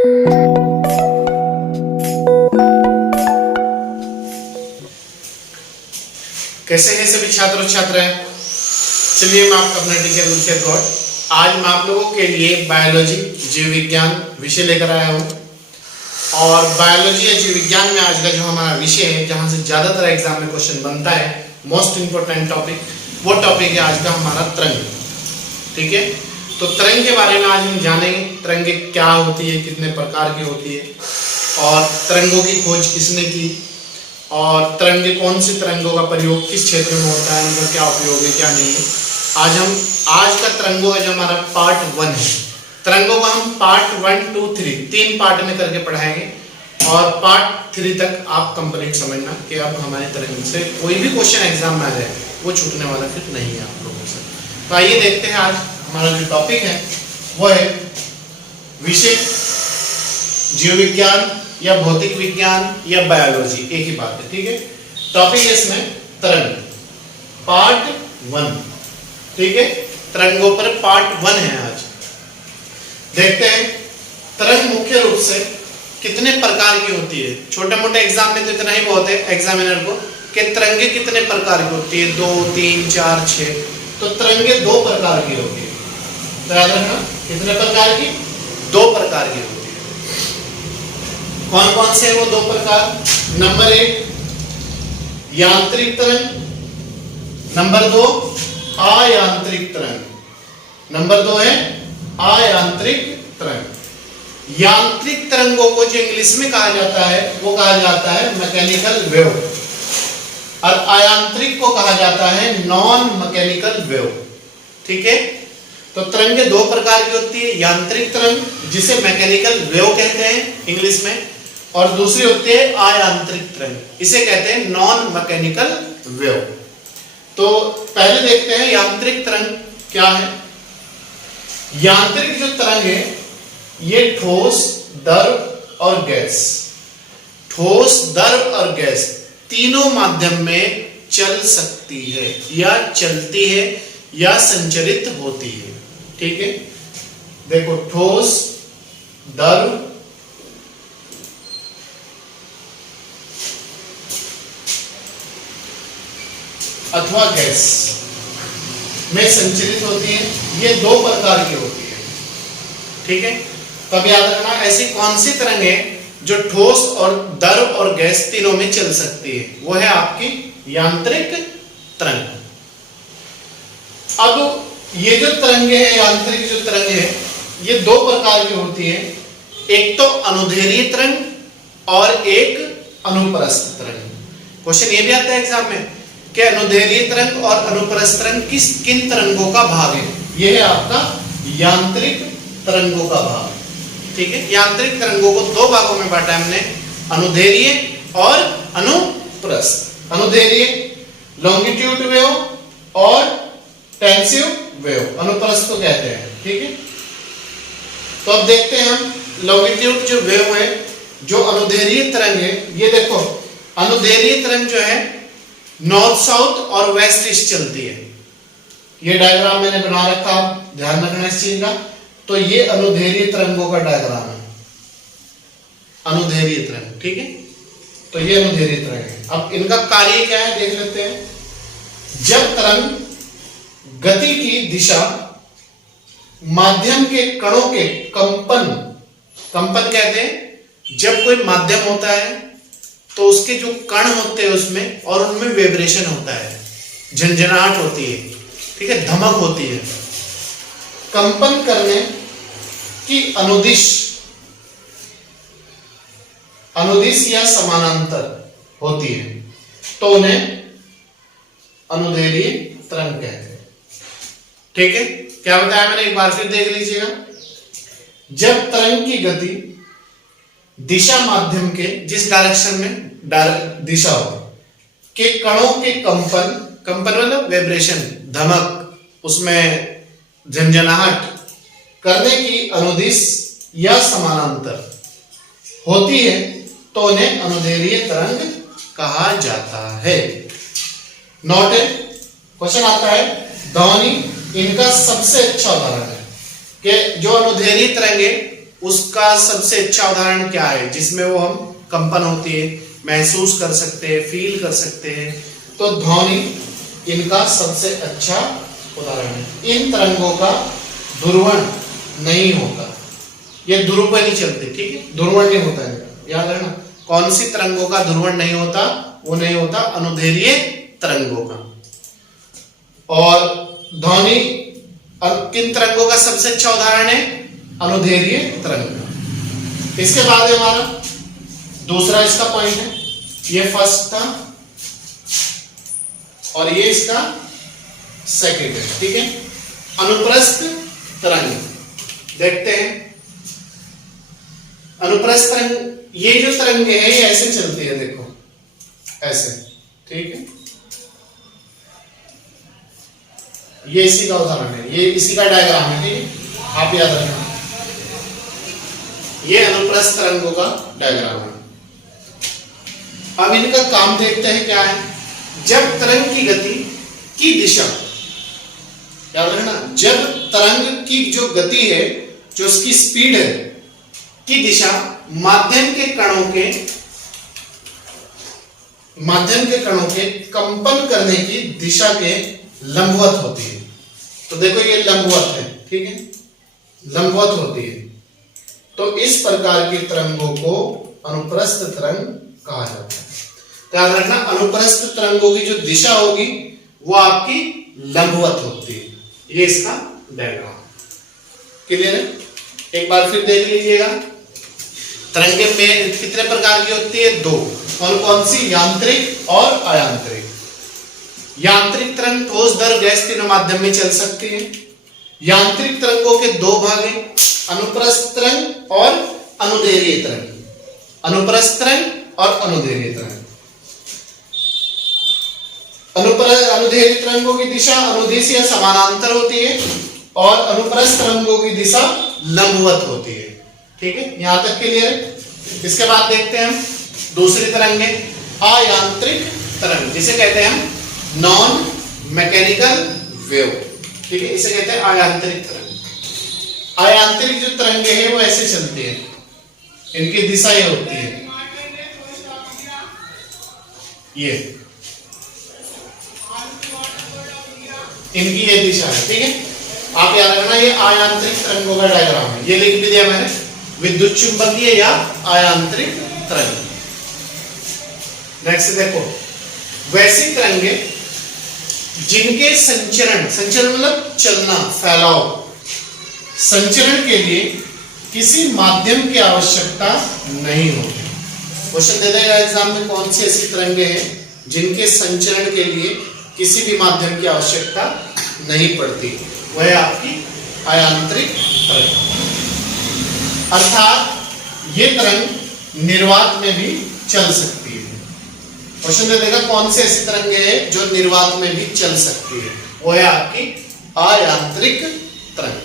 कैसे हैं सभी छात्र और छात्राएं। चलिए मैं आपका अपना टीचर गुरशेद गौड़ आज मैं आप लोगों के लिए बायोलॉजी जीव विज्ञान विषय लेकर आया हूँ। और बायोलॉजी या जीव विज्ञान में आज का जो हमारा विषय है, जहाँ से ज़्यादातर एग्जाम में क्वेश्चन बनता है, मोस्ट इम्पोर्टेंट टॉपिक, वो टॉपिक है आज का हमारा तरंग। ठीक है, तो तरंग के बारे में आज हम जानेंगे। तरंगे क्या होती है, कितने प्रकार की होती है, और तरंगों की खोज किसने की, और तरंगे कौन सी तरंगों का प्रयोग किस क्षेत्र में होता है, उनका क्या उपयोग है, क्या नहीं है। आज का तरंगों का जो हमारा पार्ट 1 है, तरंगों का हम पार्ट 1, 2, 3 तीन पार्ट में करके पढ़ाएंगे। और पार्ट 3 तक आप कंप्लीट समझना कि अब हमारे तरंग से कोई भी क्वेश्चन एग्जाम में आ जाए वो छूटने वाला फिर नहीं है आप लोगों से। तो आइए देखते हैं आज हमारा जो टॉपिक है वो है विषय जीव विज्ञान या भौतिक विज्ञान या बायोलॉजी, एक ही बात है। ठीक है, टॉपिक है इसमें तरंग, पार्ट 1। ठीक है, तरंगों पर पार्ट 1 है। आज देखते हैं तरंग मुख्य रूप से कितने प्रकार की होती है। छोटे मोटे एग्जाम में तो इतना ही बहुत है एग्जामिनर को कि तरंगे कितने प्रकार की होती है, 2, 3, 4, 6। तो तरंगे 2 प्रकार की होती है। तो याद रखना, कितने प्रकार की? 2 प्रकार की होती है। कौन कौन से हैं वो 2 प्रकार? नंबर 1 यांत्रिक तरंग, नंबर 2 अयांत्रिक तरंग। नंबर 2 है अयांत्रिक तरंग। यांत्रिक तरंगों को जो इंग्लिश में कहा जाता है वो कहा जाता है मैकेनिकल वेव, और अयांत्रिक को कहा जाता है नॉन मैकेनिकल वेव। ठीक है, तो तरंगे 2 प्रकार की होती है। यांत्रिक तरंग जिसे मैकेनिकल वेव कहते हैं इंग्लिश में, और दूसरी होती है अयांत्रिक तरंग, इसे कहते हैं नॉन मैकेनिकल वेव। तो पहले देखते हैं यांत्रिक तरंग क्या है। यांत्रिक जो तरंग है ये ठोस, द्रव और गैस, ठोस, द्रव और गैस तीनों माध्यम में चल सकती है या चलती है या संचरित होती है। ठीक है, देखो ठोस, द्रव, अथवा गैस में संचरित होती है। ये 2 प्रकार की होती है। ठीक है, तब याद रखना ऐसी कौन सी तरंग है जो ठोस और द्रव और गैस तीनों में चल सकती है, वो है आपकी यांत्रिक तरंग। अब ये जो तरंगे हैं, यांत्रिक जो तरंग है, ये 2 प्रकार की होती है। एक तो अनुदैर्घ्य तरंग और एक अनुप्रस्थ तरंग। क्वेश्चन ये भी आता है एग्जाम में कि अनुदैर्घ्य तरंग और अनुप्रस्थ तरंग किन तरंगों का भाग है। ये है आपका यांत्रिक तरंगों का भाग। ठीक है, यांत्रिक तरंगों को 2 भागों में बांटा हमने, अनुदैर्घ्य और अनुप्रस्थ। अनुदैर्घ्य लॉन्गिट्यूड वेव और टेंसिव वेव, अनुप्रस्थ को कहते हैं। ठीक है, तो अब देखते हैं हम लॉन्गिट्यूड जो वेव है, जो अनुदैर्घ्य तरंग है। ये देखो अनुदैर्घ्य तरंग जो है नॉर्थ साउथ और वेस्ट ईस्ट चलती है। ये डायग्राम मैंने बना रखा, ध्यान रखना इस चीज का। तो ये अनुदैर्घ्य तरंगों का डायग्राम है, अनुदैर्घ्य तरंग। ठीक है, तो ये अनुदैर्घ्य तरंग है। अब इनका कार्य क्या है देख लेते हैं। जब तरंग गति की दिशा माध्यम के कणों के कंपन कहते हैं। जब कोई माध्यम होता है तो उसके जो कण होते हैं उसमें, और उनमें वाइब्रेशन होता है, झंझनाहट होती है। ठीक है, धमक होती है। कंपन करने की अनुदिश या समानांतर होती है, तो उन्हें अनुदैर्घ्य तरंग कहते हैं। ठीक है, क्या बताया मैंने, एक बार फिर देख लीजिएगा। जब तरंग की गति दिशा माध्यम के, जिस डायरेक्शन में दिशा हो, के कणों के कंपन मतलब वाइब्रेशन, धमक, उसमें झंझनाहट करने की अनुदिश या समानांतर होती है, तो उन्हें अनुदैर्घ्य तरंग कहा जाता है। नोटेड क्वेश्चन आता है, ध्वनि इनका सबसे अच्छा उदाहरण है कि जो अनुदैर्घ्य तरंग है उसका सबसे अच्छा उदाहरण क्या है जिसमें वो हम कंपन होती है, महसूस कर सकते हैं, फील कर सकते हैं? तो ध्वनि इनका सबसे अच्छा उदाहरण है। इन तरंगों का ध्रुवण नहीं होता, ये ध्रुव पर नहीं चलते, ठीक है, ध्रुवण नहीं होता है, याद रखना। कौन सी तरंगों का ध्रुवण नहीं होता? वो नहीं होता अनुदैर्घ्य तरंगों का। और ध्वनि किन तरंगों का सबसे अच्छा उदाहरण है? अनुदैर्घ्य तरंग। इसके बाद हमारा दूसरा इसका पॉइंट है, ये फर्स्ट था और ये इसका सेकंड है, ठीक है। अनुप्रस्थ तरंग देखते हैं। अनुप्रस्थ तरंग, ये जो तरंगे हैं ये ऐसे चलती है, देखो ऐसे, ठीक है। ये इसी का उदाहरण है, ये इसी का डायग्राम है, ठीक है, आप याद रखना। ये अनुप्रस्थ तरंगों का डायग्राम है। अब इनका काम देखते हैं क्या है। जब तरंग की गति की दिशा, याद रखना, जब तरंग की जो गति है, जो उसकी स्पीड है की दिशा माध्यम के कणों के कंपन करने की दिशा के लंबवत होती है। तो देखो ये लंबवत है, ठीक है, लंबवत होती है। तो इस प्रकार की तरंगों को अनुप्रस्थ तरंग कहा जाता है। तो याद रखना, अनुप्रस्थ तरंगों की जो दिशा होगी वो आपकी लंबवत होती है। ये इसका डायग्राम क्लियर है? एक बार फिर देख लीजिएगा। तरंगे में कितने प्रकार की होती है? दो। कौन कौन सी? यांत्रिक और अयांत्रिक। यांत्रिक तरंग ठोस द्रव गैस तीनों माध्यम में चल सकती है। यांत्रिक तरंगों के दो भाग हैं, अनुप्रस्थ तरंग और अनुदैर्घ्य तरंग। अनुप्रस्थ तरंग और अनुदैर्घ्य तरंग। अनुदैर्घ्य तरंगों की दिशा अनुदिश या समानांतर होती है और अनुप्रस्थ तरंगों की दिशा लंबवत होती है, ठीक है, यहां तक क्लियर है। इसके बाद देखते हैं हम दूसरी तरंग है अयांत्रिक तरंग, जिसे कहते हैं हम नॉन मैकेनिकल वेव, ठीक है, इसे कहते हैं अयांत्रिक तरंग। अयांत्रिक जो तरंगे हैं वो ऐसे चलती है, इनकी दिशा ये होती है, ये इनकी ये दिशा है, ठीक है। आप याद रखना ये अयांत्रिक तरंगों का डायग्राम है, ये लिख भी दिया मैंने, विद्युत चुंबकीय या अयांत्रिक तरंग। नेक्स्ट देखो, वैसी तरंगे जिनके संचरण मतलब चलना, फैलाव, संचरण के लिए किसी माध्यम की आवश्यकता नहीं होती। क्वेश्चन दे देगा एग्जाम में, कौन सी ऐसी तरंगे हैं जिनके संचरण के लिए किसी भी माध्यम की आवश्यकता नहीं पड़ती? वह है आपकी अयांत्रिक तरंग। अर्थात ये तरंग निर्वात में भी चल सकती है। क्वेश्चन दे देगा कौन सी ऐसी तरंगे हैं जो निर्वात में भी चल सकती है? वो है आपकी अयांत्रिक तरंग।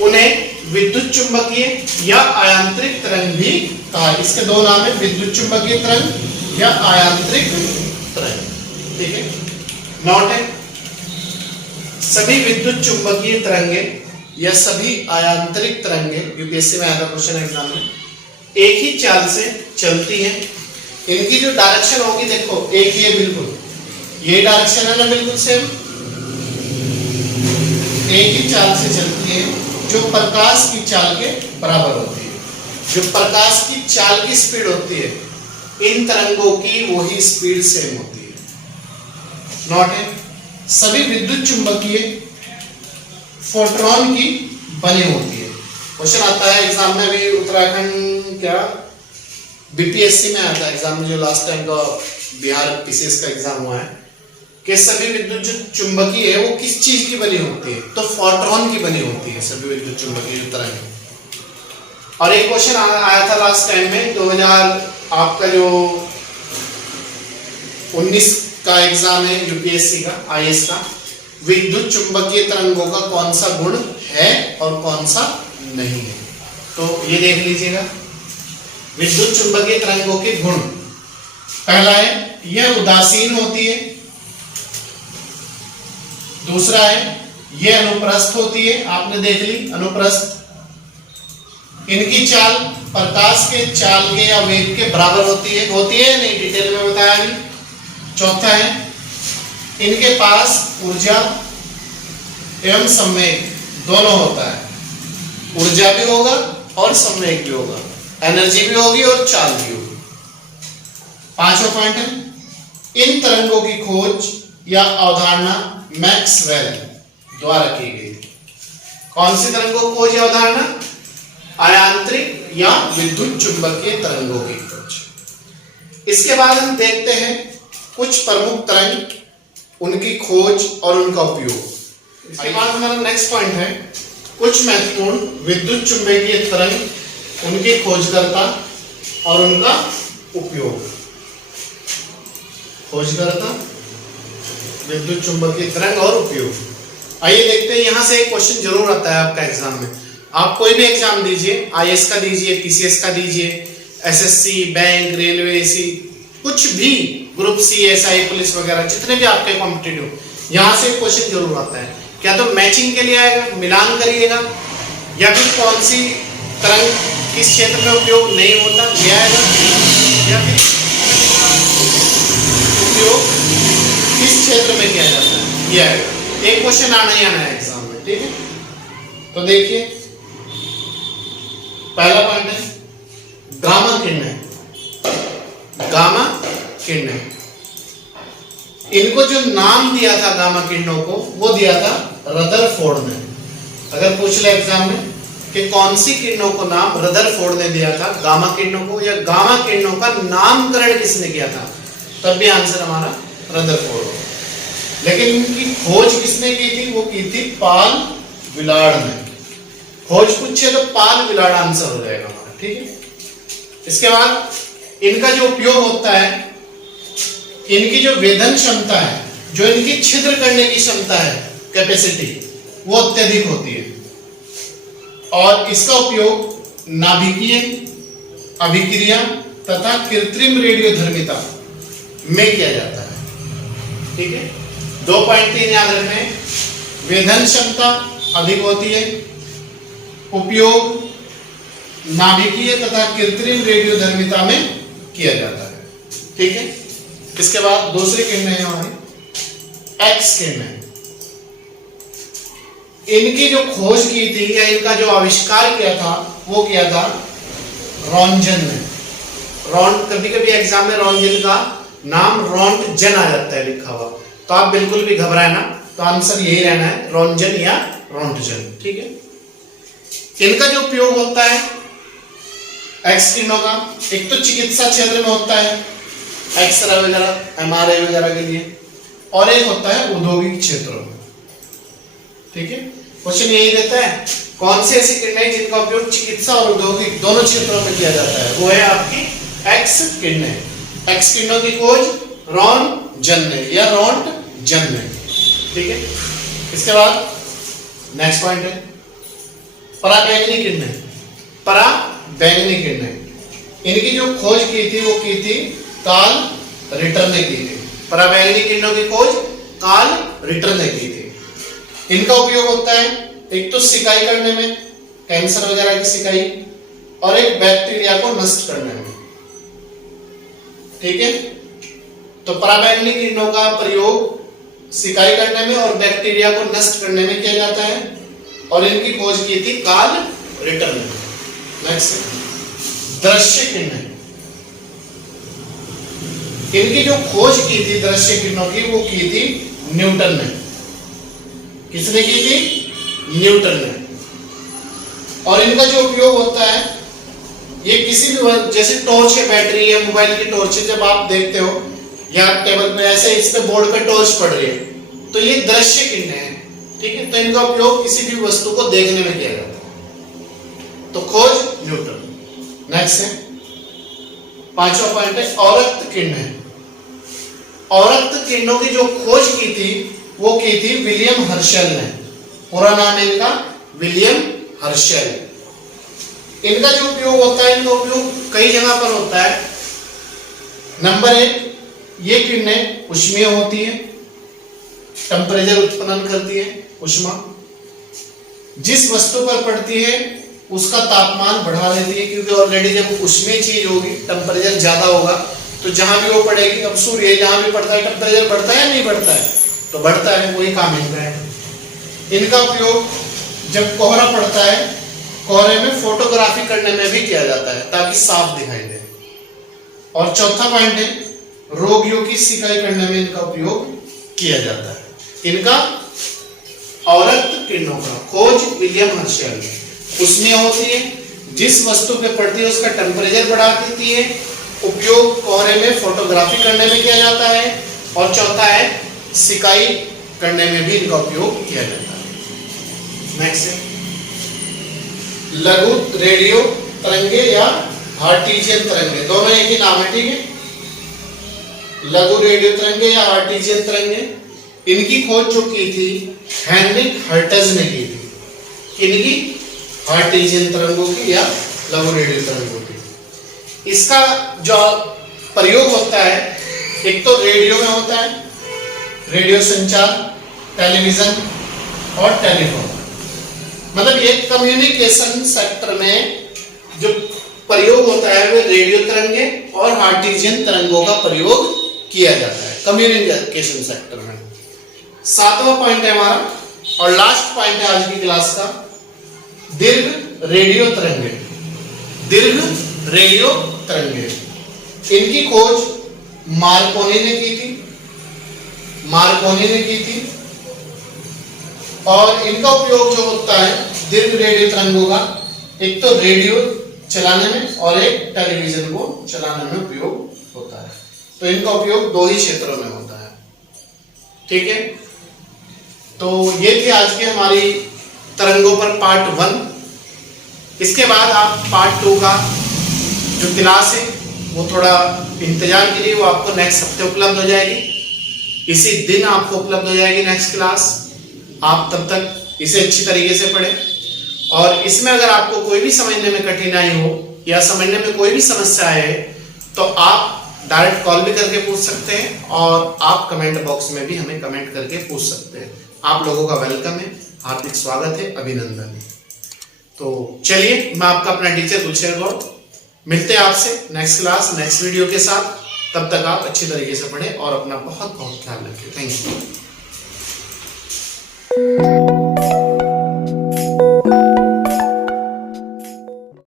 उन्हें विद्युत चुंबकीय या अयांत्रिक तरंग भी कहा। इसके दो नाम है, विद्युत चुंबकीय तरंग या अयांत्रिक तरंग, ठीक है। नोट है, सभी विद्युत चुंबकीय तरंगे या सभी अयांत्रिक तरंगे, यूपीएससी में आया था क्वेश्चन एग्जाम में, एक ही चाल से चलती हैं। इनकी जो डायरेक्शन होगी देखो एक ही है, बिल्कुल ये डायरेक्शन है ना, बिल्कुल सेम, एक ही चाल से चलती है जो प्रकाश की चाल के बराबर होती है। जो प्रकाश की चाल की स्पीड होती है, इन तरंगों की वही स्पीड सेम होती है। नोट है, सभी विद्युत चुंबकीय फोटोन की बनी होती है। क्वेश्चन आता है एग्जाम में, अभी उत्तराखंड क्या बीपीएससी में आया था एग्जाम में, जो लास्ट टाइम का बिहार पीसीएस का एग्जाम हुआ है, कि सभी विद्युत जो चुंबकीय है वो किस चीज की बनी होती है? तो फोटोन की बनी होती है सभी विद्युत चुंबकीय जो तरंग। और एक क्वेश्चन आया था लास्ट टाइम में 2000 आपका जो 19 का एग्जाम है यूपीएससी का, आईएएस का, विद्युत चुंबकीय तरंगों का कौन सा गुण है और कौन सा नहीं है? तो ये देख लीजिएगा, विद्युत चुंबकीय तरंगों के गुण, पहला है यह उदासीन होती है, दूसरा है यह अनुप्रस्थ होती है, आपने देख ली अनुप्रस्थ, इनकी चाल प्रकाश के चाल के या वेग के बराबर होती है नहीं, डिटेल में बताया अभी। चौथा है, इनके पास ऊर्जा एवं संवेग दोनों होता है, ऊर्जा भी होगा और संवेग भी होगा, एनर्जी भी होगी और चाल भी होगी। पांचवा पॉइंट है, इन तरंगों की खोज या अवधारणा मैक्सवेल द्वारा की गई। कौन सी तरंगों की खोज या अवधारणा? आयांतरिक या विद्युत चुंबकीय तरंगों की खोज। इसके बाद हम देखते हैं कुछ प्रमुख तरंग, उनकी खोज और उनका उपयोग। इसके बाद हमारा नेक्स्ट पॉइंट है, कुछ महत्वपूर्ण विद्युत चुंबकीय तरंग, उनके खोजकर्ता और उनका उपयोग। खोजकर्ता, विद्युत चुंबकीय तरंग और उपयोग। आइए देखते हैं, यहां से एक क्वेश्चन जरूर आता है आपका एग्जाम में। आप कोई भी एग्जाम दीजिए, आईएएस का दीजिए, पीसीएस का दीजिए, एसएससी, बैंक, रेलवे, एसी, कुछ भी, ग्रुप सी, एसआई, पुलिस वगैरह, जितने भी आपके कॉम्पिटिटिव, यहां से क्वेश्चन जरूर आता है। क्या तो मैचिंग के लिए आएगा, मिलान करिएगा, या फिर कौन सी तरंग किस क्षेत्र में उपयोग नहीं होता ये आएगा, या फिर उपयोग किस क्षेत्र में किया जाता है ये आएगा। एक क्वेश्चन आना ही आना है एग्जाम में, ठीक है। तो देखिए, पहला पॉइंट है गामा किरणें। गामा किरणें, इनको जो नाम दिया था गामा किरणों को, वो दिया था रदरफोर्ड ने। अगर पूछ ले एग्जाम में कि कौन सी किरणों को नाम रदरफोर्ड ने दिया था, गामा किरणों को, या गामा किरणों का नामकरण किसने किया था, तब भी आंसर हमारा रदरफोर्ड होगा। लेकिन इनकी खोज किसने की थी? वो की थी पाल विलार्ड ने। खोज पूछे तो पाल विलार्ड आंसर हो जाएगा हमारा, ठीक है। इसके बाद इनका जो उपयोग होता है, इनकी जो वेधन क्षमता है, जो इनकी छिद्र करने की क्षमता है, कैपेसिटी, वो अत्यधिक होती है। और इसका उपयोग नाभिकीय अभिक्रिया तथा कृत्रिम रेडियोधर्मिता में किया जाता है, ठीक है। 2.3 याद रखने, वेधन क्षमता अधिक होती है, उपयोग नाभिकीय तथा कृत्रिम रेडियोधर्मिता में किया जाता है, ठीक है। इसके बाद दूसरी किरणें हैं हमारी एक्स किरणें। इनकी जो खोज की थी या इनका जो आविष्कार किया था, वो किया था रॉन्जन ने। कभी कभी एग्जाम में रॉन्जन का नाम रॉन्टजन आ जाता है लिखा हुआ, तो आप बिल्कुल भी घबराए ना, तो आंसर यही रहना है, रॉन्जन या रॉन्टजन, ठीक है। इनका जो उपयोग होता है एक्स किरणों का, एक तो चिकित्सा क्षेत्र में होता है, एक्सरे वगैरह, एमआरआई वगैरह के लिए, और एक होता है औद्योगिक क्षेत्रों में, ठीक है। क्वेश्चन यही देता है, कौन सी ऐसी किरणें जिनका उपयोग चिकित्सा और औद्योगिक दोनों क्षेत्रों में किया जाता है, वो है आपकी एक्स किरणें। एक्स किरणों की खोज रॉन्टजन ने या रॉन्टजन ने, ठीक है। इसके बाद नेक्स्ट पॉइंट है पराबैंगनी किरणें। पराबैंगनी किरणें, इनकी जो खोज की थी वो की थी कार्ल रिटर ने की थी। पराबैंगनी किरणों की खोज कार्ल रिटर ने की थी। इनका उपयोग होता है एक तो सिकाई करने में, कैंसर वगैरह की सिकाई, और एक बैक्टीरिया को नष्ट करने में, ठीक है। तो पराबैंगनी किरणों का प्रयोग सिकाई करने में और बैक्टीरिया को नष्ट करने में किया जाता है, और इनकी खोज की थी कार्ल रिटर ने। नेक्स्ट, दृश्य किरणें। इनकी जो खोज की थी दृश्य किरणों की, वो की थी न्यूटन ने। किसने की थी? न्यूटन ने। और इनका जो उपयोग होता है, ये किसी भी, जैसे टॉर्च की बैटरी है, मोबाइल की टॉर्च है, जब आप देखते हो या टेबल पे ऐसे इस पे बोर्ड पे टॉर्च पड़ रही है, तो ये दृश्य किरणें हैं, ठीक है। तो इनका उपयोग किसी भी वस्तु को देखने में किया जाता है, तो खोज न्यूटन। नेक्स्ट है पांचवा पॉइंट है औरक्त किरणें। औरक्त किरणों की जो खोज की थी वो की थी विलियम हर्शल ने। पूरा नाम है इनका विलियम हर्शल। इनका जो उपयोग होता है, इनका उपयोग कई जगह पर होता है। नंबर 1, ये किरणें उष्मीय होती है, टेम्परेचर उत्पन्न करती है, उष्मा। जिस वस्तु पर पड़ती है उसका तापमान बढ़ा देती है, क्योंकि ऑलरेडी जब उसमें चीज होगी, टेम्परेचर ज्यादा होगा, तो जहां भी वो पड़ेगी, अब सूर्य जहां भी पड़ता है टेम्परेचर बढ़ता है या नहीं बढ़ता है, तो बढ़ता है। वही काम इनका है। इनका उपयोग जब कोहरा पड़ता है, कोहरे में फोटोग्राफी करने में भी किया जाता है ताकि साफ दिखाई दे। और चौथा पॉइंट है, रोगियों की सिकाई करने में इनका उपयोग किया जाता है। इनका औरक्त किरणों का खोज विलियम हर्शेल, उसमें होती है, जिस वस्तु पे पड़ती है उसका टेम्परेचर बढ़ा देती है। उपयोग कोहरे में फोटोग्राफी करने में किया जाता है। और चौथा है, सिकाई करने में भी इनका उपयोग किया जाता है। नेक्स्ट है लघु रेडियो तरंगे या हार्टिजियन तरंगे, दोनों एक ही नाम है, ठीक है। लघु रेडियो तरंगे या हार्टिजियन तरंगे, इनकी खोज जो की थी हेनरिक हर्ट्ज ने की थी। इनकी हार्टिजियन तरंगों की या लघु रेडियो तरंगों की। इसका जो प्रयोग होता है, एक तो रेडियो में होता है, रेडियो संचार, टेलीविजन और टेलीफोन, मतलब ये कम्युनिकेशन सेक्टर में जो प्रयोग होता है वो रेडियो तरंगे और हार्टिजियन तरंगों का प्रयोग किया जाता है कम्युनिकेशन सेक्टर में। 7वां पॉइंट है हमारा और लास्ट पॉइंट है आज की क्लास का, दीर्घ रेडियो तरंगे। दीर्घ रेडियो तरंगे, इनकी खोज मार्कोनी ने की थी। मार्कोनी ने की थी और इनका उपयोग जो होता है दीर्घ रेडियो तरंगों का, एक तो रेडियो चलाने में और एक टेलीविजन को चलाने में उपयोग होता है। तो इनका उपयोग दो ही क्षेत्रों में होता है, ठीक है। तो ये थी आज की हमारी तरंगों पर पार्ट 1। इसके बाद आप पार्ट 2 का जो क्लास है वो थोड़ा इंतजार करिए, वो आपको नेक्स्ट हफ्ते उपलब्ध हो जाएगी, इसी दिन आपको उपलब्ध हो जाएगी नेक्स्ट क्लास। आप तब तक इसे अच्छी तरीके से पढ़ें। और इसमें अगर आपको कोई भी समझने में कठिनाई हो या समझने में कोई भी समस्या है तो आप डायरेक्ट कॉल भी करके पूछ सकते हैं और आप कमेंट बॉक्स में भी हमें कमेंट करके पूछ सकते हैं। आप लोगों का वेलकम है, हार्दिक स्वागत है, अभिनंदन है। तो चलिए, मैं आपका अपना टीचर गुलशेर गौड़, मिलते हैं आपसे नेक्स्ट क्लास नेक्स्ट वीडियो के साथ। तब तक आप अच्छी तरीके से पढ़ें और अपना बहुत बहुत ख्याल रखें। Thank you.